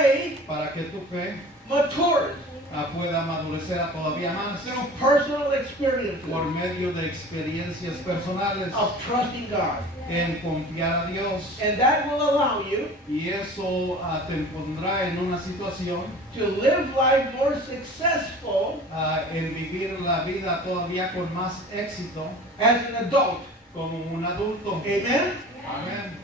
faith para que tu fe matures pueda madurecer todavía más through personal experiences por medio de experiencias personales of trusting God. en confiar a Dios. And that will allow you Y eso te pondrá en una situación to live life more successful en vivir la vida todavía con más éxito as an adult. como un adulto. Amen? Amén.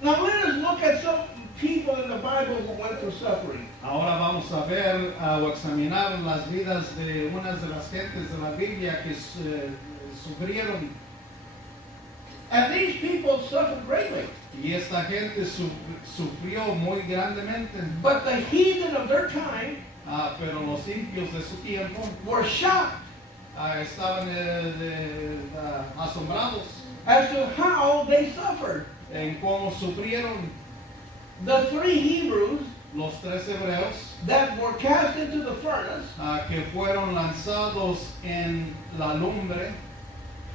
Now let us look at some people in the Bible who went through suffering. Ahora vamos a ver o examinar las vidas de unas de las gentes de la Biblia que sufrieron. And these people suffered greatly. Y esta gente sufrió muy grandemente. But the heathen of their time Pero los impios de su tiempo were shocked estaban asombrados as to how they suffered. en cómo sufrieron. The three Hebrews Los tres hebreos that were cast into the furnace que fueron lanzados en la lumbre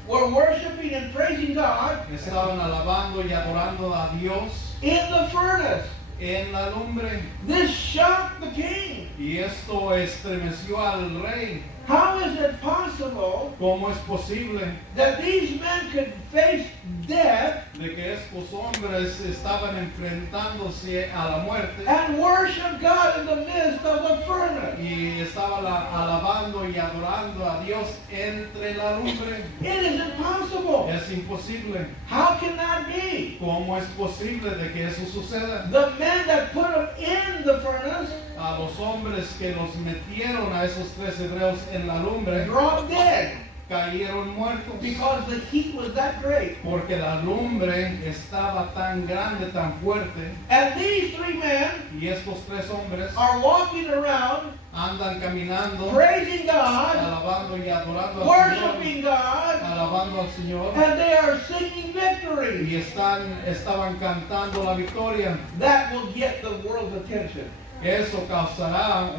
were worshiping and praising God estaban alabando y adorando a Dios in the furnace. en la lumbre. This shocked the king. Y esto estremeció al rey. How is it possible ¿Cómo es posible that these men could face death de que estos hombres estaban enfrentándose a la muerte and worship God in the midst of the furnace? y estaban alabando y adorando a Dios entre la lumbre? It is impossible. Es imposible. How can that be? ¿Cómo es posible de que eso suceda? The men that put them in the furnace A los hombres que los metieron a esos tres hebreos en la lumbre dropped dead cayeron muertos because the heat was that great. porque la lumbre estaba tan grande, tan fuerte, And these three men y estos tres hombres are walking around andan caminando praising God, alabando y adorando al Señor, worshiping God, alabando al Señor, and they are singing victory. y estaban cantando la victoria. That will get the world's attention. Eso causará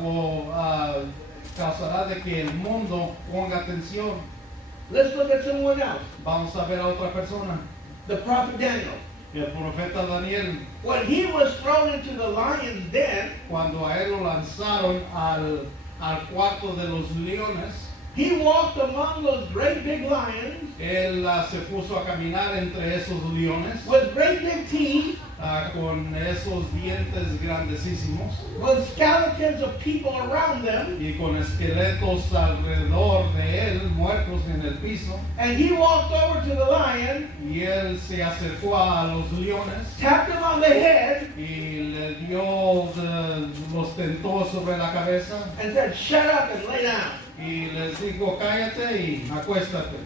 de que el mundo ponga atención. Let's look at someone else. Vamos a ver a otra persona, The prophet Daniel. el profeta Daniel. When he was thrown into the lion's den, Cuando a él lo lanzaron al cuarto de los leones, he walked among those great big lions él se puso a caminar entre esos leones with great big teeth, con esos dientes grandecísimos with skeletons of people around them, y con esqueletos alrededor de él, muertos en el piso. and he walked over to the lion, Y él se acercó a los leones tapped him on the head, y le dio, los tentó sobre la cabeza and said, "Shut up and lay down." y les dijo, cállate y acuéstate.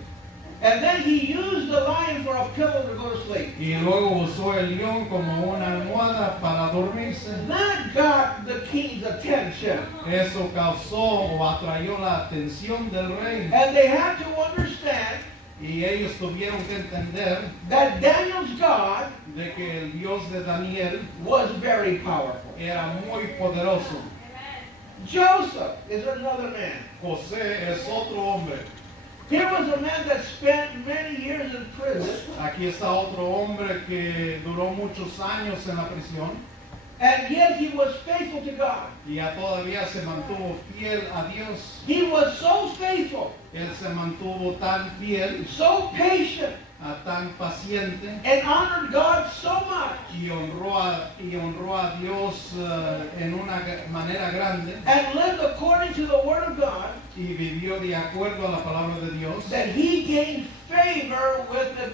And then he used the lion for a pillow to go to sleep. Y luego usó el león como una almohada para dormirse. That got the king's attention. Eso causó o atrayó la atención del rey. And they had to understand Y ellos tuvieron que entender that Daniel's God de que el Dios de Daniel was very powerful. era muy poderoso. Joseph is another man. José es otro hombre. Here was a man that spent many years in prison, Aquí está otro hombre que duró muchos años en la prisión and yet he was faithful to God. y ya todavía se mantuvo fiel a Dios. He was so faithful, Él se mantuvo tan fiel, so patient, tan paciente and honored God so much, y honró a Dios en una manera grande and lived according to the Word of God, y vivió de acuerdo a la palabra de Dios, that he gained favor with the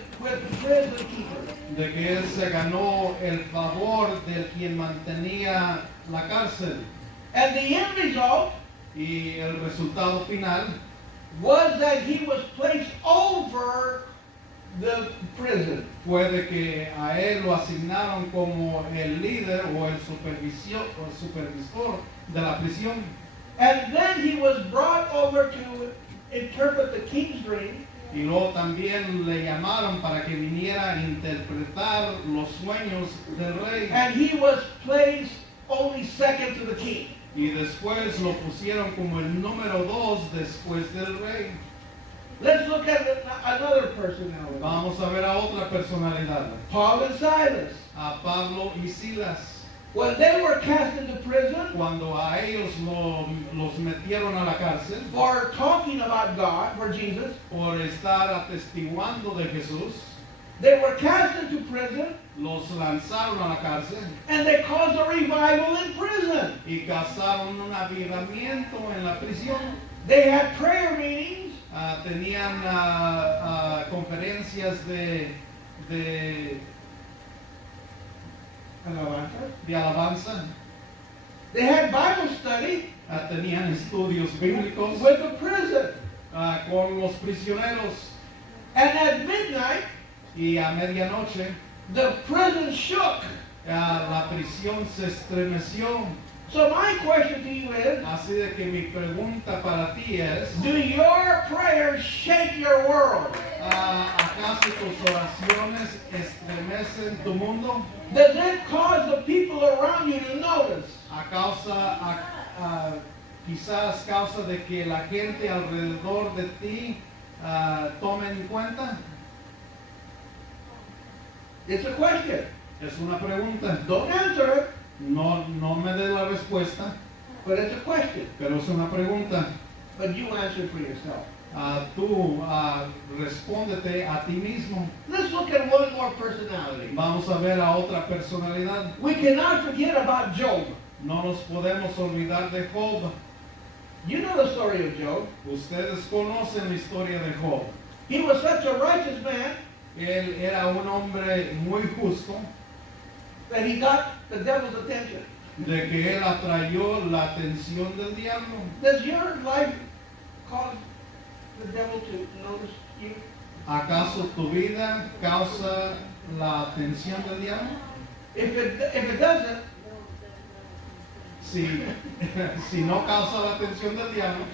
prison keeper. de que él se ganó el favor de quien mantenía la cárcel. And the end result Y el resultado final was that he was placed over the prison. fue de que a él lo asignaron como el líder o el supervisor de la prisión. And then he was brought over to interpret the king's dream. Y luego también le llamaron para que viniera a interpretar los sueños del rey. And he was placed only second to the king. Y después lo pusieron como el número 2 después del rey. Let's look at another personality. Vamos a ver a otra personalidad. Paul and Silas. A Pablo y Silas. when they were cast into prison cuando a ellos los metieron a la cárcel for talking about God, for Jesus, por estar atestiguando de Jesús, they were cast into prison los lanzaron a la cárcel and they caused a revival in prison. y causaron un avivamiento en la prisión. They had prayer meetings. Tenían conferencias de alabanza. They had Bible study Tenían estudios bíblicos with the prison. con los prisioneros. And at midnight, Y a medianoche the prison shook. la prisión se estremeció. So my question to you is, Así de que mi pregunta para ti es, do your prayers shake your world? ¿acaso tus oraciones estremecen tu mundo? Does it cause the people around you to notice? Quizás causa de que la gente alrededor de ti tome en cuenta. It's a question. Es una pregunta. Don't answer it, No me dé la respuesta, but it's a question. pero es una pregunta. But you answer for yourself. Tú respóndete a ti mismo. Let's look at one more personality. Vamos a ver a otra personalidad. We cannot forget about Job. No nos podemos olvidar de Job. You know the story of Job. Ustedes conocen la historia de Job. He was such a righteous man Él era un hombre muy justo, that he got the devil's attention. de que él atrayó la atención del diablo. Does your life cause the devil to notice you? ¿Acaso tu vida causa la atención del diablo? If it doesn't, Si no causa la atención del diablo,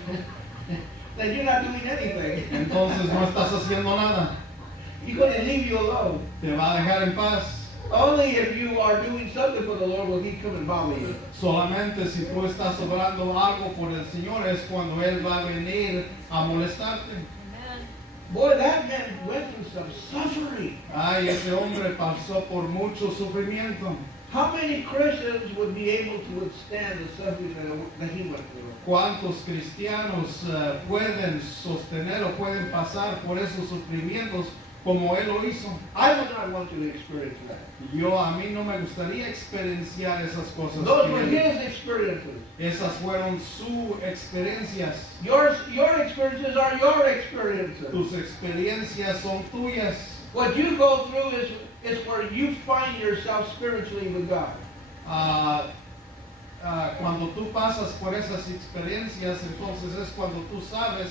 then you're not doing anything. entonces no estás haciendo nada. He's going to leave you alone. Te va a dejar en paz. Only if you are doing something for the Lord will he come and bother you. Solamente si tú estás obrando algo por el Señor es cuando Él va a venir a molestarte. Boy, that man went through some suffering. Ay, ese hombre pasó por mucho sufrimiento. How many Christians would be able to withstand the suffering that he went through? ¿Cuántos cristianos pueden sostener o pueden pasar por esos sufrimientos como Él lo hizo? I would not want to experience that. A mí no me gustaría experienciar esas cosas. Those were his experiences. Esas fueron sus experiencias. Your experiences are your experiences. Tus experiencias son tuyas. What you go through is where you find yourself spiritually with God. Cuando tú pasas por esas experiencias, entonces es cuando tú sabes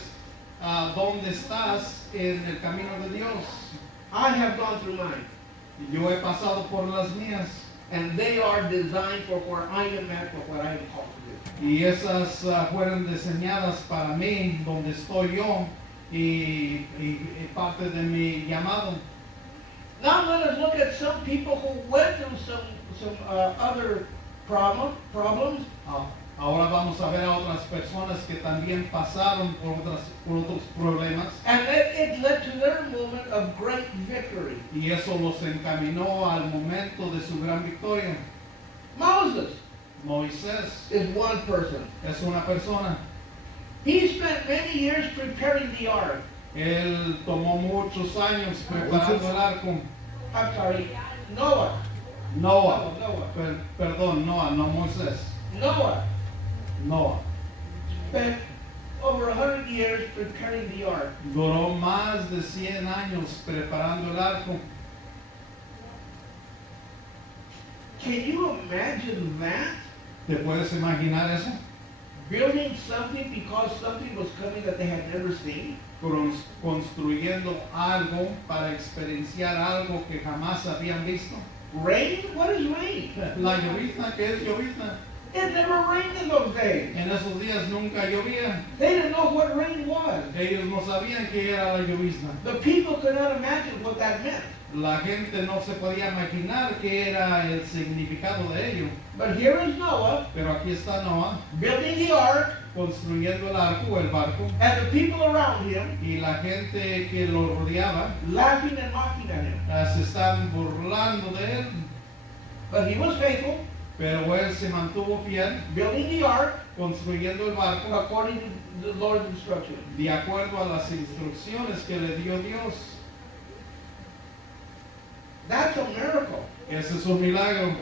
dónde estás en el camino de Dios. I have gone through mine, Yo he pasado por las mías and they are designed for where I am at, for what I am called to do. y esas fueron diseñadas para mí, donde estoy yo y parte de mi llamado. Now let us look at some people who went through some other problems. Ahora vamos a ver a otras personas que también pasaron por otros problemas And it led to their moment of great victory. y eso los encaminó al momento de su gran victoria. Moses Moisés is one person. es una persona. He spent many years preparing the ark. Él tomó muchos años preparando el arco. I'm sorry, Noah. Noah, Noah. perdón, Noah, no Moisés. Noah Spent over 100 years preparing the ark. duró más de 100 años preparando el arco. Can you imagine that? ¿Te puedes imaginar eso? Building something because something was coming that they had never seen? Construyendo algo para experienciar algo que jamás habían visto. Rain? What is rain? La llovizna, ¿qué es llovizna? It never rained in those days. En esos días nunca llovía. They didn't know what rain was. Ellos no sabían qué era la llovizna. The people could not imagine what that meant. La gente no se podía imaginar qué era el significado de ello. But here is Noah Pero aquí está Noah building the ark, construyendo el arco, el barco, and the people around him y la gente que lo rodeaba laughing and mocking at him. se están burlando de él. But he was faithful. Pero él se mantuvo fiel, building the ark construyendo el barco according to the Lord's instruction. de acuerdo a las instrucciones que le dio Dios. That's a miracle. Ese es un milagro.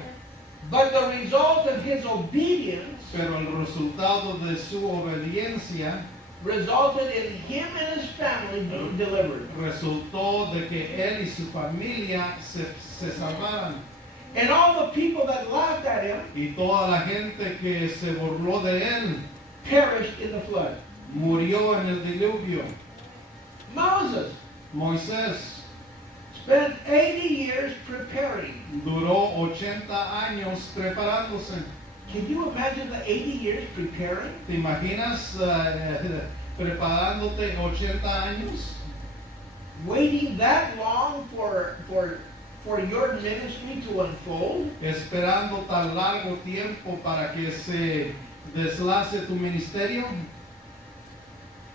But the result of his obedience Pero el resultado de su obediencia resulted in him and his family being delivered. resultó de que él y su familia se salvaran. And all the people that laughed at him Y toda la gente que se burló de él perished in the flood. murió en el diluvio. Moses Moisés spent 80 years preparing. duró 80 años preparándose. Can you imagine the 80 years preparing? ¿Te imaginas preparándote 80 años? Waiting that long for your ministry to unfold? Esperando tan largo tiempo para que se deslace tu ministerio.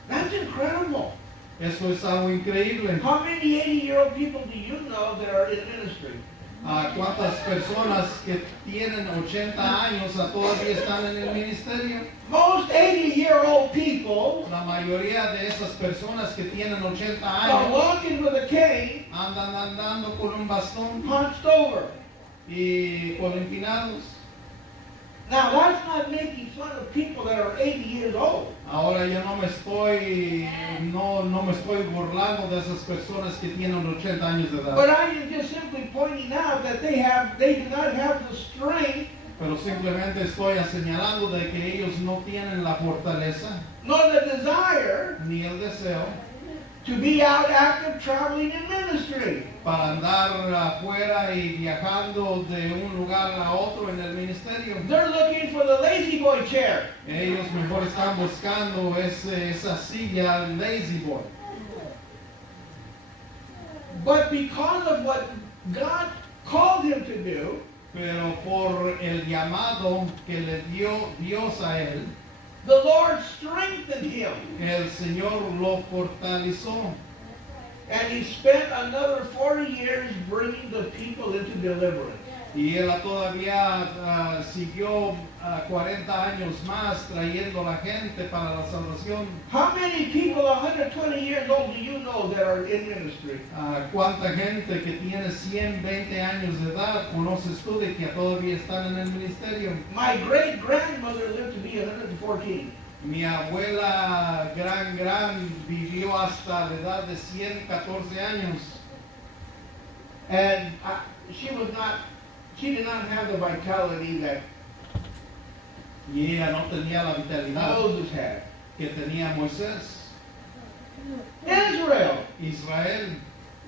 That's incredible. Eso es algo increíble. How many 80-year-old people do you know that are in ministry? ¿A cuántas personas que tienen 80 años todavía están en el ministerio? Most 80-year-old people La mayoría de esas personas que tienen 80 are años walking with a cane andan andando con un bastón hunched over. y con empinados. Now that's not making fun of people that are 80 years old. Ahora yo no me estoy burlando de esas personas que tienen 80 años de But edad. I am just simply pointing out that they do not have the strength Pero simplemente estoy señalando de que ellos no tienen la fortaleza nor the desire ni el deseo to be out active traveling in ministry. para andar afuera y viajando de un lugar a otro en el ministerio. They're looking for the lazy boy chair. Ellos mejor están buscando esa silla lazy boy. But because of what God called him to do, Pero por el llamado que le dio Dios a él, the Lord strengthened him. el Señor lo fortaleció. And he spent another 40 years bringing the people into deliverance. Y él todavía siguió 40 años más trayendo a la gente para la salvación. How many people 120 years old do you know that are in ministry? ¿Cuánta gente que tiene 120 años de edad conoces tú de que todavía están en el ministerio? My great-grandmother lived to be 114. Mi abuela gran vivió hasta la edad de 114 años. And she did not have the vitality that Y ella no tenía la vitalidad Moses had. que tenía Moisés. Israel Israel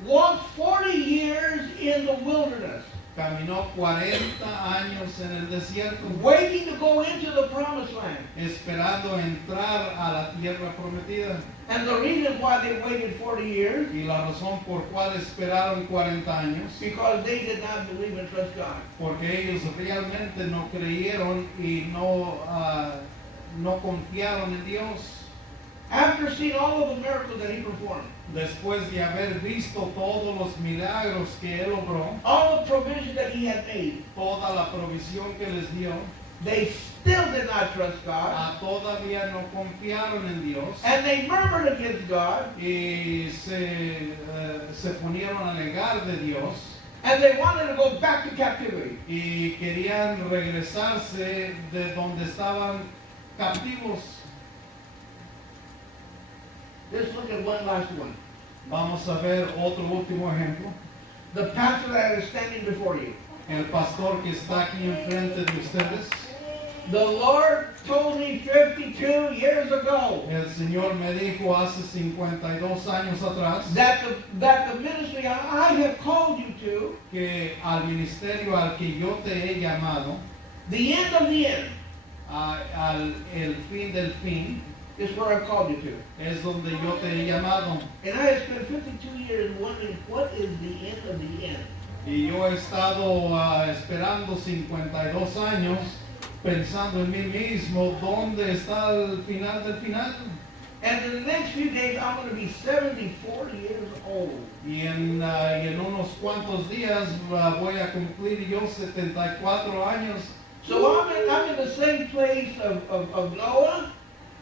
walked 40 years in the wilderness, caminó 40 años en el desierto, waiting to go into the promised land. esperando entrar a la tierra prometida. And the reason why they waited 40 years, Y la razón por cual esperaron 40 años, because they did not believe and trust God. porque ellos realmente no creyeron y no confiaron en Dios. After seeing all of the miracles that he performed, Después de haber visto todos los milagros que él obró, all the provision that he had made, toda la provisión que les dio, they still did not trust God, todavía no confiaron en Dios and they murmured against God, y se ponieron a negar de Dios and they wanted to go back to captivity. y querían regresarse de donde estaban captivos. Let's look at one last one. Vamos a ver otro último ejemplo. The pastor that is standing before you. El pastor que está aquí enfrente de ustedes. The Lord told me 52 years ago El Señor me dijo hace 52 años atrás that the ministry I have called you to, que al ministerio al que yo te he llamado, the end of the end, el fin del fin, is where I've called you to. es donde yo te he llamado. And I have spent 52 years wondering what is the end of the end. Y yo he estado esperando 52 años pensando en mí mismo dónde está el final del final. And in the next few days, I'm going to be 74 years old. Y en unos cuantos días voy a cumplir yo 74 años. So I'm in the same place of Noah,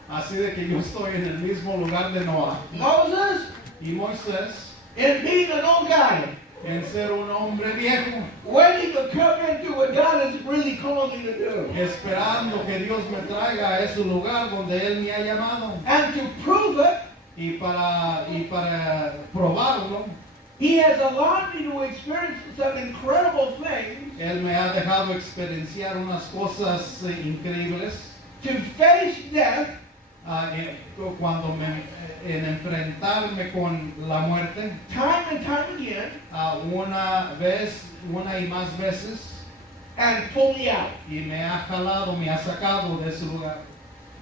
Así de que yo estoy en el mismo lugar de Noah Moses, y Moisés, and being an old guy, en ser un hombre viejo, waiting to come into what God has really called me to do. esperando que Dios me traiga a ese lugar donde Él me ha llamado. And to prove it, Y para probarlo, He has allowed me to experience some incredible things, Él me ha dejado experienciar unas cosas increíbles. to face death, Cuando en enfrentarme con la muerte, time and time again, una y más veces, and pull me out. y me ha jalado, me ha sacado de ese lugar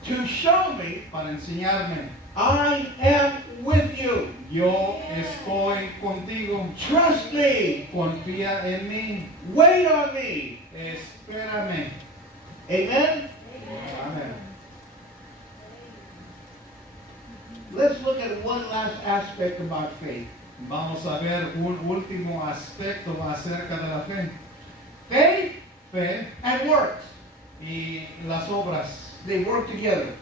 To show me, para enseñarme, I am with you. yo estoy contigo, Trust me. confía en mí, Wait on me. espérame. Amen? Amén. Let's look at one last aspect about faith. Vamos a ver un último aspecto acerca de la fe. Faith Fe and works, y las obras they work together.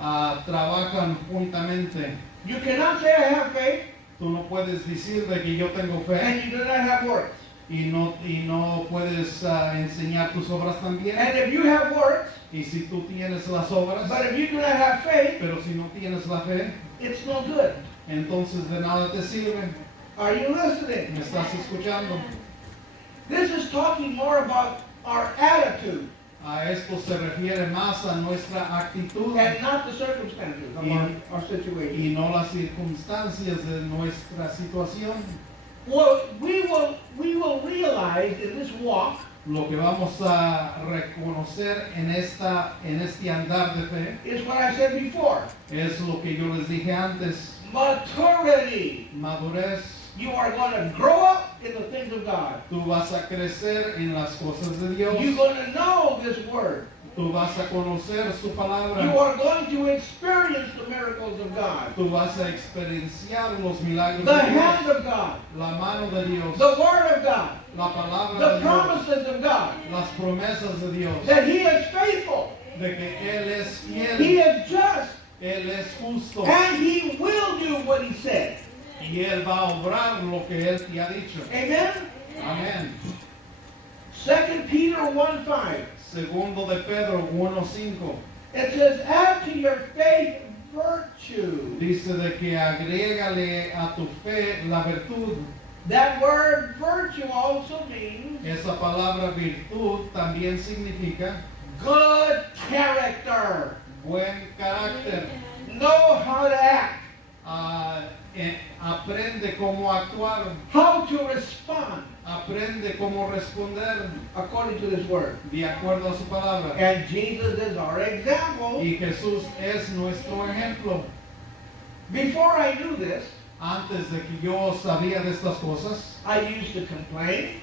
trabajan juntamente. You cannot say I have faith Tú no puedes decir de que yo tengo fe and you do not have works. y no puedes enseñar tus obras también. And if you have works, Y si tú tienes las obras, but if you do not have faith, pero si no tienes la fe, it's no good. entonces de nada te sirve. Are you listening? ¿Me estás escuchando? This is talking more about our attitude A esto se refiere más a nuestra actitud and not the circumstances of our situation. y no las circunstancias de nuestra situación. Well, we will realize in this walk Lo que vamos a reconocer en este andar de fe is what I said before. es lo que yo les dije antes, Maturity. madurez. You are going to grow up in the things of God. Tú vas a crecer en las cosas de Dios. You're going to know this word. Tú vas a conocer su You palabra. are going to experience the miracles of God. Tú vas a experienciar los milagros The de hand Dios, of God. la mano de Dios, The word of God. la palabra The de Dios, promises of God. las promesas de Dios, That He is faithful. de que Él es He fiel, is just. Él es justo And He will do what He said. y Él va a obrar lo que Él te ha dicho. Amen? Amén. 2 Peter 1:5. Segundo de Pedro 1:5 It says, add to your faith virtue. dice de que agrégale a tu fe la virtud. That word virtue also means Esa palabra virtud también significa good character. buen carácter. Know how to act. Aprende cómo actuar, How to respond aprende cómo responder according to this word. de acuerdo a su palabra. And Jesus is our example. Y Jesús es nuestro ejemplo. Before I knew this, Antes de que yo sabía de estas cosas, I used to complain.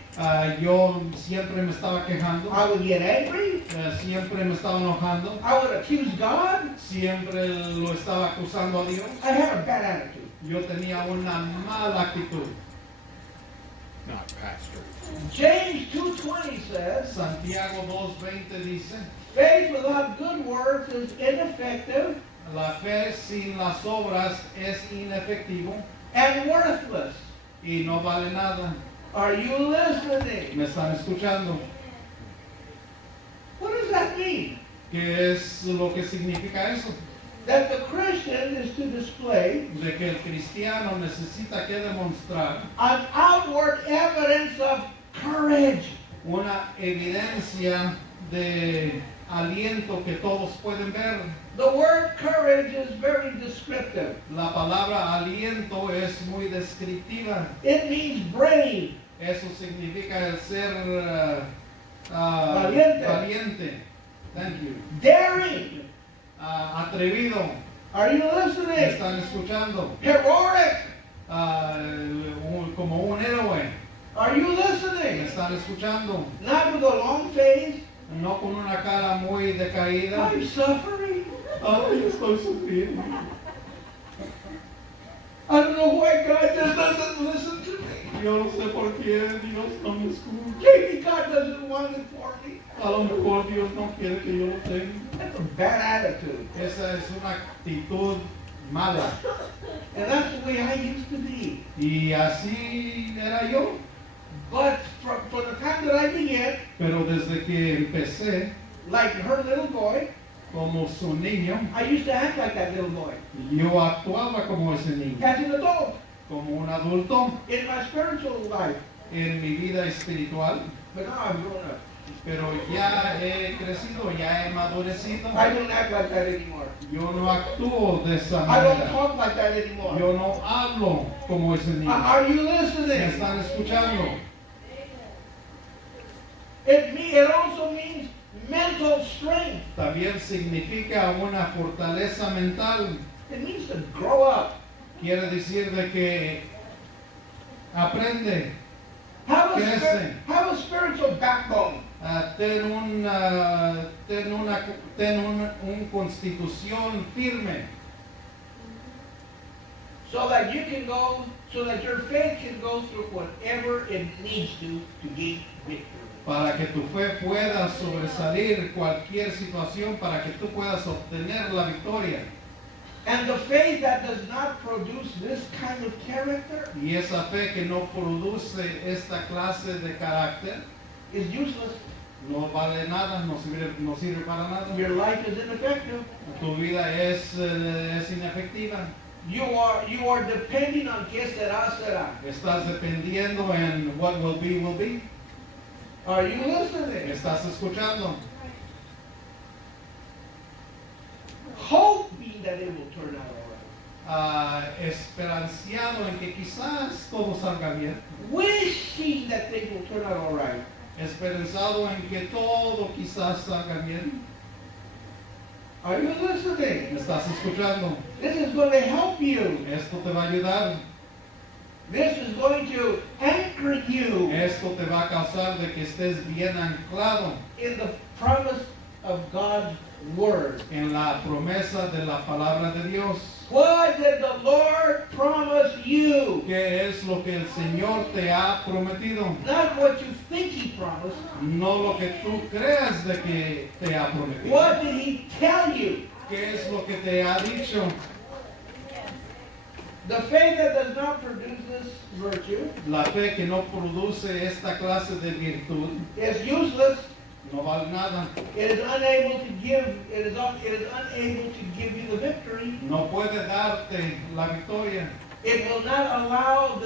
yo siempre me estaba quejando, I would get angry. siempre me estaba enojando, I would accuse God. siempre lo estaba acusando a Dios. I had a bad attitude. Yo tenía una mala actitud. Not pastor. James 2:20 says, Santiago 2:20 dice, faith without good works is ineffective la fe sin las obras es inefectivo and worthless. y no vale nada. Are you listening? ¿Me están escuchando? What does that mean? ¿Qué es lo que significa eso? That the Christian is to display De que el cristiano necesita que demostrar an outward evidence of courage. una evidencia de aliento que todos pueden ver. The word courage is very descriptive. La palabra aliento es muy descriptiva. It means brave. Eso significa el ser Valiente. valiente. Thank you. Daring. Atrevido. Are you ¿Me listening? están escuchando? Heroic. Como un héroe. Are you ¿Me listening? están escuchando? Not with a long face. No con una cara muy decaída. I'm suffering. Ay, estoy sufriendo. I don't know why God just doesn't listen to me. Yo no sé por qué Dios no me escucha. Maybe God doesn't want it for me. A lo mejor Dios no quiere que yo lo tenga. That's a bad attitude. Esa es una actitud mala. And that's the way I used to be. Y así era yo. But from the time that I began, Pero desde que empecé like her little boy, como su niño, I used to act like that little boy. yo actuaba como ese niño, As an adult, como un adulto in my spiritual life. en mi vida espiritual. But now I'm grown up. Pero ya he crecido, ya he madurecido. I don't act like that anymore. Yo no actúo de esa I don't manera. talk like that anymore. Yo no hablo como ese niño. Are you ¿Me listening? están escuchando? It also means mental strength. También significa una fortaleza mental. It means to grow up. Quiere decir de que aprende, Have crece. have a spiritual backbone. ten un constitución firme, So that you can go, so that your faith can go through whatever it needs to gain victory. para que tu fe pueda sobresalir cualquier situación, para que tú puedas obtener la victoria. And the faith that does not produce this kind of character Y esa fe que no produce esta clase de carácter is useless. no vale nada, no sirve para nada. Your life is ineffective. Tu vida es inefectiva. You are depending on que será, será. Estás dependiendo en what will be, will be. Are you listening? ¿Estás escuchando? Hoping that it will turn out all Esperanciado en que quizás todo salga bien. right. Wishing that things will turn out all right. Esperanzado en que todo quizás salga bien. Are you listening? ¿Me estás escuchando? This is going to help you. Esto te va a ayudar. This is going to anchor you Esto te va a causar de que estés bien anclado in the promise of God's word. en la promesa de la palabra de Dios. What did the Lord promise you? ¿Qué es lo que el Señor te ha prometido? Not what you think He promised. No lo que tú creas de que te ha prometido. What did He tell you? ¿Qué es lo que te ha dicho? The faith that does not produce this virtue La fe que no produce esta clase de virtud is useless. no vale nada. It is unable to give. It is unable to give you the victory. No puede darte la victoria. It will not allow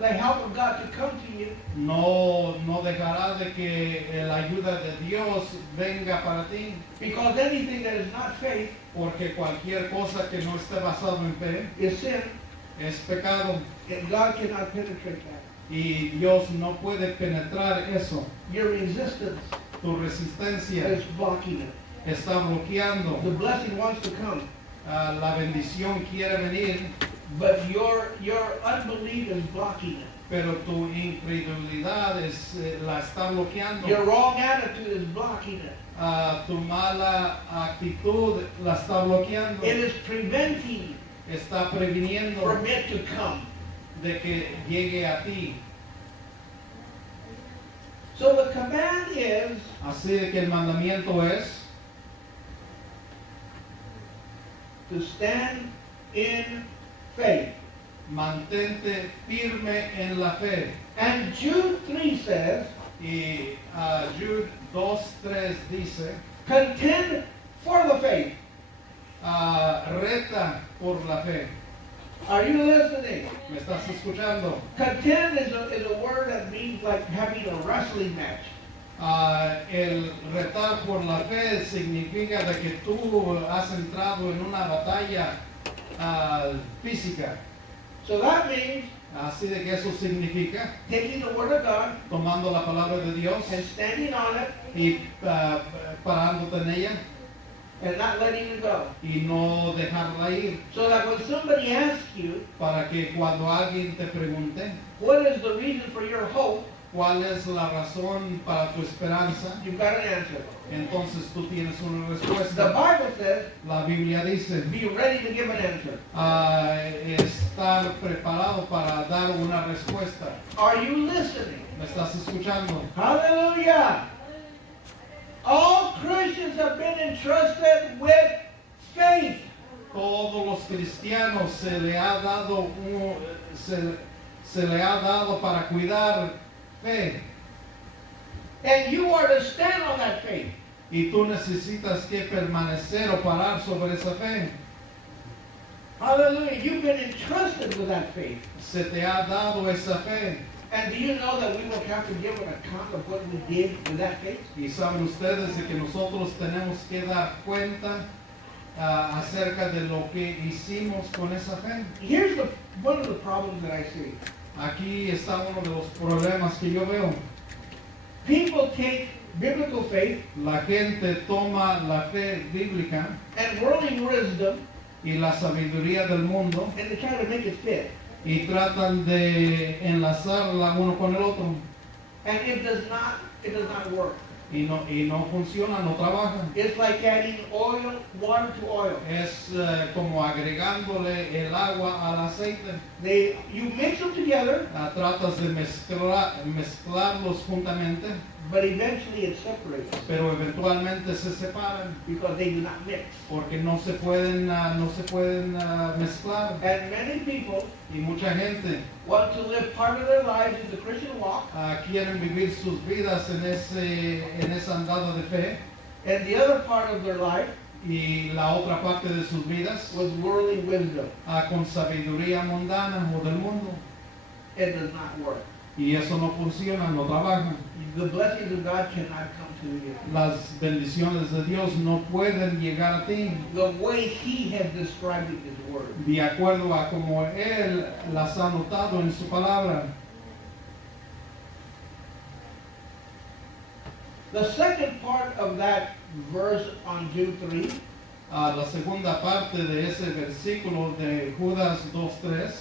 the help of God to come to you. No dejará de que la ayuda de Dios venga para ti. Because anything that is not faith Porque cualquier cosa que no esté basado en fe is sin, es pecado. and God cannot penetrate that. Y Dios no puede penetrar eso. Your resistance Tu resistencia is blocking it. está bloqueando. The blessing wants to come, La bendición quiere venir, but your unbelief is blocking it. pero tu incredulidad la está bloqueando. Your wrong attitude is blocking it. Tu mala actitud la está bloqueando. It is preventing Está previniendo from it to come. de que llegue a ti. So the command is Así de que el mandamiento es to stand in faith. mantente firme en la fe. And Jude 3 says, Y Jude 2:3 dice, contend for the faith. reta por la fe. Are you listening? ¿Me estás escuchando? Contend is a word that means like having a wrestling match. El retar por la fe significa de que tú has entrado en una batalla física. So that means Así de que eso significa taking the word of God tomando la palabra de Dios and standing on it y parándote en ella and not letting it go. y no dejarla ir, So that when somebody asks you, para que cuando alguien te pregunte what is the reason for your hope? ¿cuál es la razón para tu esperanza? You've got an answer. Entonces tú tienes una The respuesta. Bible says, La Biblia dice, be ready to give an answer. estar preparado para dar una respuesta. Are you listening? ¿Me estás escuchando? Hallelujah. All Christians have been entrusted with faith. Todos los cristianos se le ha dado se le ha dado para cuidar fe, And you are to stand on that faith. y tú necesitas que permanecer o parar sobre esa fe. Hallelujah. You've been entrusted with that faith. Se te ha dado esa fe. And do you know that we will have to give an account of what we did with that faith? Y saben ustedes de que nosotros tenemos que dar cuenta acerca de lo que hicimos con esa fe. Here's one of the problems that I see. Aquí está uno de los problemas que yo veo. People take biblical faith La gente toma la fe bíblica and worldly wisdom y la sabiduría del mundo and they try to make it fit. y tratan de enlazarla uno con el otro, And it does not work. y no funciona, no trabaja. It's like adding water to oil. Es como agregándole el agua al aceite. You mix them together, Tratas de mezclarlos juntamente, but eventually it separates pero eventualmente se separan because they do not mix. porque no se pueden mezclar. And many people Y mucha gente want to live part of their lives in the Christian walk, quieren vivir sus vidas en esa andada de fe, and the other part of their life y la otra parte de sus vidas was worldly wisdom. con sabiduría mundana o del mundo. It does not work. Y eso no funciona, no trabaja. The blessings of God cannot come to you Las bendiciones de Dios no pueden llegar a ti the way He has described it in His Word. de acuerdo a como Él las ha notado en su palabra. The second part of that verse on Jude 3 La segunda parte de ese versículo de Judas 2:3,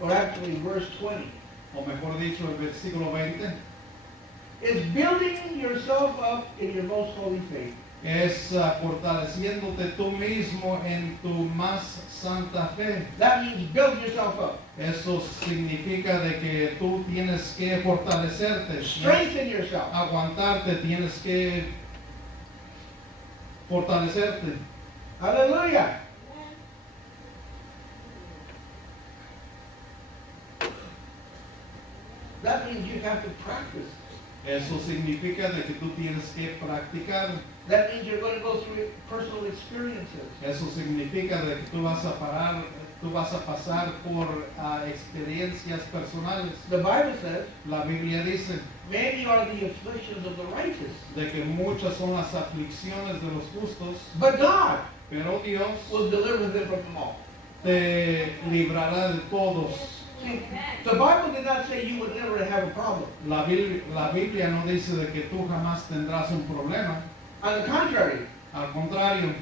or actually verse 20, o mejor dicho, el versículo 20, is building yourself up in your most holy faith. es fortaleciéndote tú mismo en tu más santa fe. That means build yourself up. Eso significa de que tú tienes que fortalecerte, Strengthen yourself. aguantarte, tienes que fortalecerte. Hallelujah. That means you have to practice. Eso significa de que tú tienes que practicar. That means you're going to go through personal experiences. Eso significa de que tú vas a pasar por experiencias personales. The Bible says, La Biblia dice many are the afflictions of the righteous, de que muchas son las aflicciones de los justos, but God pero Dios will deliver them from them all. te librará de todos. See, the Bible did not say you would never have a problem. La Biblia no dice de que tú jamás tendrás un problema. On the contrary, Al contrario,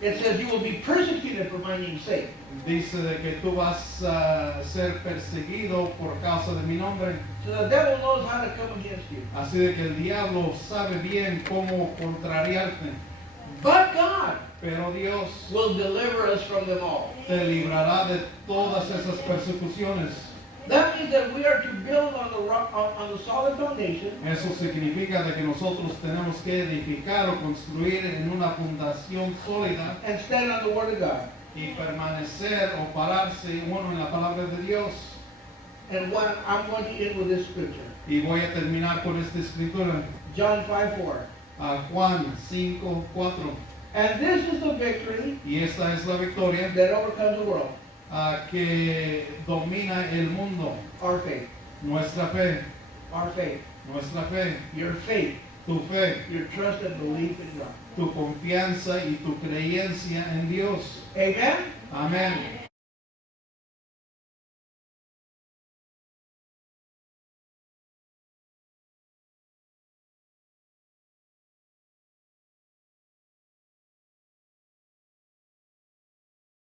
it says you will be persecuted for my name's sake. dice de que tú vas a ser perseguido por causa de mi nombre. So the devil knows how to come against you. Así de que el diablo sabe bien cómo contrariarte. But God Pero Dios will deliver us from them all. te librará de todas esas persecuciones. That means that we are to build on the solid foundation. Eso significa de que nosotros tenemos que edificar o construir en una fundación sólida And stand on the Word of God. y permanecer o pararse uno en la palabra de Dios. And I'm going to end with this scripture. Y voy a terminar con esta escritura. John 5:4. Juan 5:4. And this is the victory Y esta es la victoria that overcomes the world. que domina el mundo. Our faith. Nuestra fe, Our faith. nuestra fe, Your faith. tu fe, Your trust and belief in God. tu confianza y tu creencia en Dios. Amen? Amén.